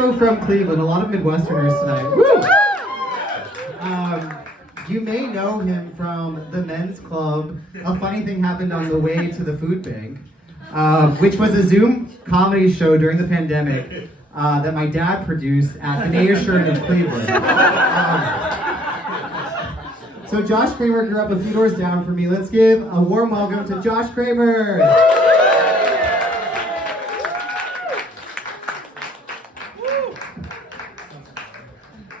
From Cleveland, a lot of Midwesterners tonight. Woo! You may know him from the Men's Club. A funny thing happened on the way to the food bank, which was a Zoom comedy show during the pandemic that my dad produced at the Assured in Cleveland. So Josh Kramer grew up a few doors down from me. Let's give a warm welcome to Josh Kramer.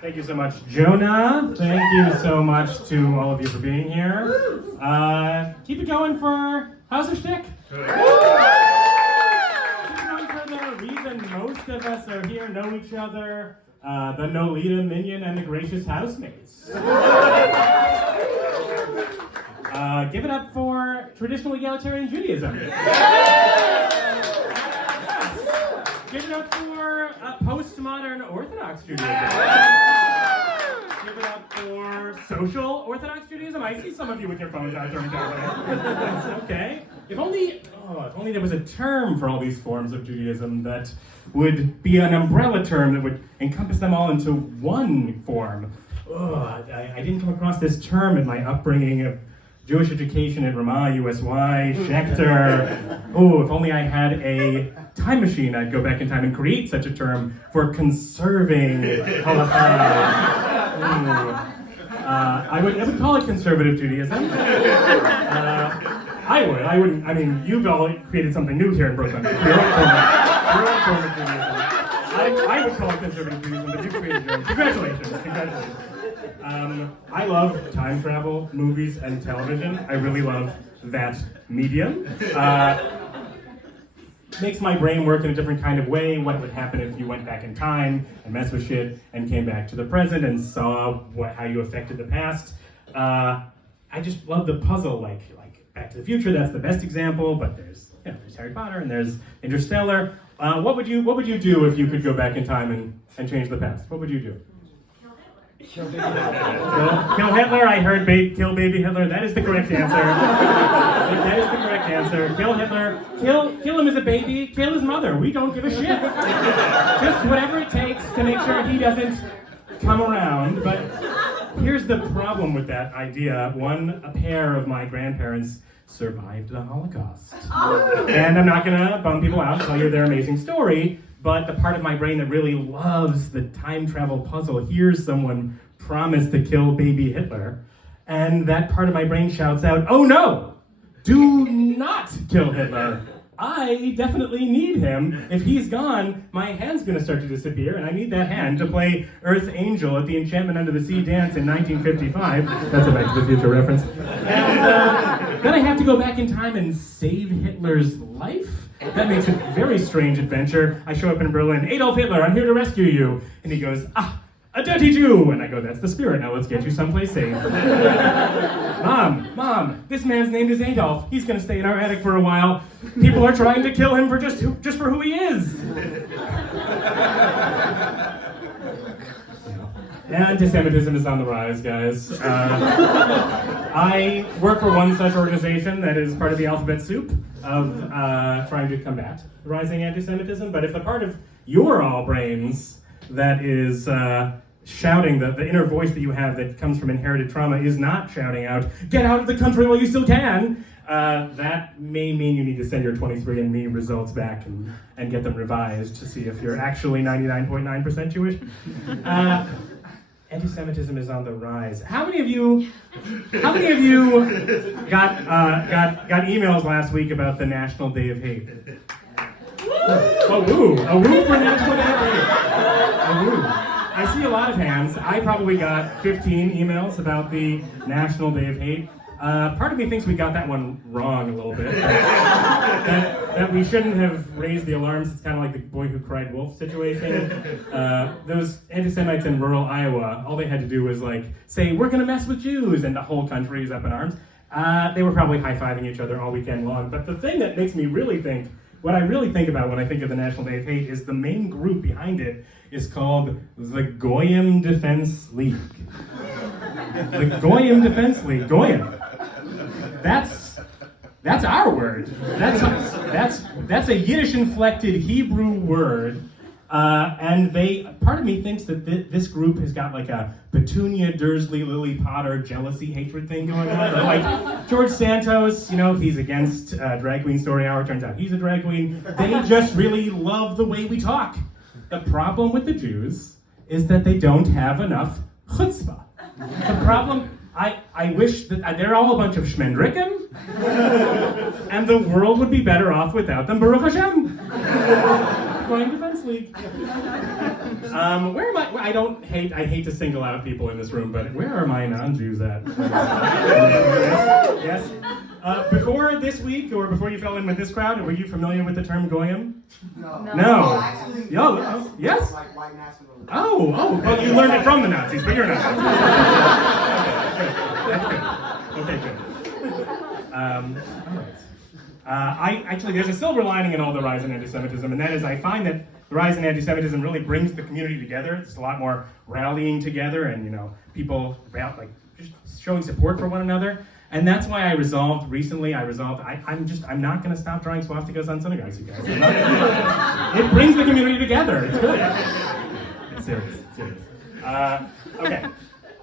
Thank you so much, Jonah. Thank you so much to all of you for being here. Keep it going for Hauserstick. Keep it going for the reason most of us are here, know each other, the Nolita Minion and the Gracious Housemates. Give it up for traditional egalitarian Judaism. Give it up for postmodern Orthodox Judaism. Give it up for social Orthodox Judaism. I see some of you with your phones out during that. That's okay. If only there was a term for all these forms of Judaism that would be an umbrella term that would encompass them all into one form. I didn't come across this term in my upbringing of Jewish education at Ramah, USY, Schechter. If only I had a time machine, I'd go back in time and create such a term for conserving halakha. I would call it conservative Judaism. I wouldn't. I mean, you've all created something new here in Brooklyn. Your own form of Judaism. I would call it conservative Judaism, but you created your own. Congratulations. I love time travel, movies, and television. I really love that medium. Makes my brain work in a different kind of way. What would happen if you went back in time and messed with shit and came back to the present and saw how you affected the past. I just love the puzzle, like Back to the Future. That's the best example. But there's Harry Potter and there's Interstellar. What would you do if you could go back in time and change the past? What would you do? Kill Hitler. I heard kill baby Hitler. That is the correct answer. That is the correct answer. Kill Hitler. Kill him as a baby. Kill his mother. We don't give a shit. Just whatever it takes to make sure he doesn't come around. But here's the problem with that idea. A pair of my grandparents survived the Holocaust. And I'm not gonna bum people out and tell you their amazing story. But the part of my brain that really loves the time travel puzzle hears someone promise to kill baby Hitler, and that part of my brain shouts out, "Oh no! Do not kill Hitler! I definitely need him. If he's gone, my hand's gonna start to disappear, and I need that hand to play Earth's Angel at the Enchantment Under the Sea dance in 1955. That's a Back to the Future reference. And then I have to go back in time and save Hitler's life? That makes it a very strange adventure. I show up in Berlin, Adolf Hitler, I'm here to rescue you. And he goes, a dirty Jew. And I go, that's the spirit, now let's get you someplace safe. Mom, this man's name is Adolf. He's gonna stay in our attic for a while. People are trying to kill him for just for who he is. Anti-Semitism is on the rise, guys. I work for one such organization that is part of the alphabet soup of trying to combat rising anti-Semitism. But if the part of your all brains that is shouting, the inner voice that you have that comes from inherited trauma is not shouting out, get out of the country while you still can, that may mean you need to send your 23andMe results back and get them revised to see if you're actually 99.9% Jewish. Anti-Semitism is on the rise. How many of you got emails last week about the National Day of Hate? A woo for National Day of Hate. A woo. I see a lot of hands. I probably got 15 emails about the National Day of Hate. Part of me thinks we got that one wrong a little bit. that we shouldn't have raised the alarms. It's kind of like the boy who cried wolf situation. Those anti-Semites in rural Iowa, all they had to do was say, we're gonna mess with Jews, and the whole country is up in arms. They were probably high-fiving each other all weekend long. But the thing that makes me really think, what I really think about when I think of the National Day of Hate is the main group behind it is called the Goyim Defense League. The Goyim Defense League. Goyim. That's our word. That's a Yiddish-inflected Hebrew word And part of me thinks that this group has got like a Petunia, Dursley, Lily Potter jealousy, hatred thing going on. Or like George Santos, he's against Drag Queen Story Hour. Turns out he's a drag queen. They just really love the way we talk. The problem with the Jews is that they don't have enough chutzpah. The problem, I wish that they're all a bunch of schmendricken, and the world would be better off without them. Baruch Hashem. Going Defense League. Where am I? I hate to single out people in this room, but where are my non-Jews at? Yes. Before this week, or before you fell in with this crowd, were you familiar with the term goyim? No. No. Actually, Yes. Like white nationalism. Oh, well, you learned it from the Nazis, but you're not. That's good. Okay, good. All right. There's a silver lining in all the rise in anti-Semitism, and that is I find that the rise in anti-Semitism really brings the community together. It's a lot more rallying together, and people just showing support for one another. And that's why I resolved recently. I'm not going to stop drawing swastikas on synagogues, you guys. It brings the community together. It's good. It's serious. Okay.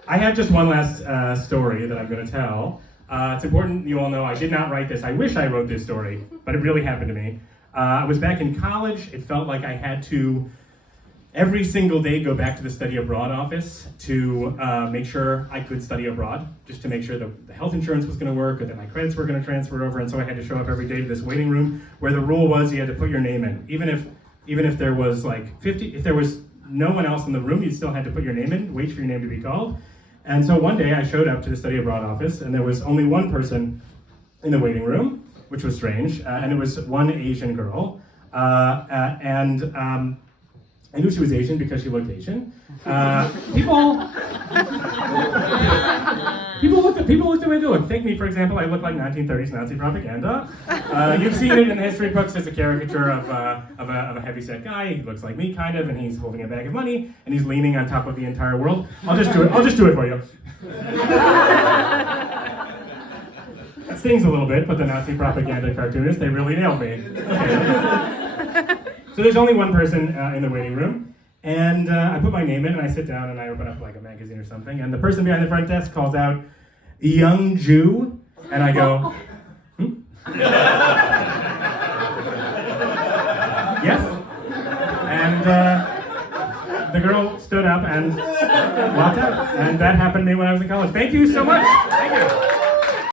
I have just one last story that I'm going to tell. It's important you all know I did not write this. I wish I wrote this story, but it really happened to me. I was back in college. It felt like I had to every single day go back to the study abroad office to make sure I could study abroad, just to make sure the health insurance was going to work or that my credits were going to transfer over. And so I had to show up every day to this waiting room where the rule was you had to put your name in. Even if there was if there was no one else in the room, you still had to put your name in, wait for your name to be called. And so one day I showed up to the study abroad office and there was only one person in the waiting room, which was strange, and it was one Asian girl. I knew she was Asian because she looked Asian. People looked the way they look. Take me, for example. I look like 1930s Nazi propaganda. You've seen it in the history books as a caricature of a heavyset guy. He looks like me, kind of, and he's holding a bag of money, and he's leaning on top of the entire world. I'll just do it for you. It stings a little bit, but the Nazi propaganda cartoonists, they really nailed me. Okay. So there's only one person in the waiting room, and I put my name in, and I sit down, and I open up like a magazine or something, and the person behind the front desk calls out, "Young Jew," and I go, "Yes," and the girl stood up and walked out, and that happened to me when I was in college. Thank you so much. Thank you.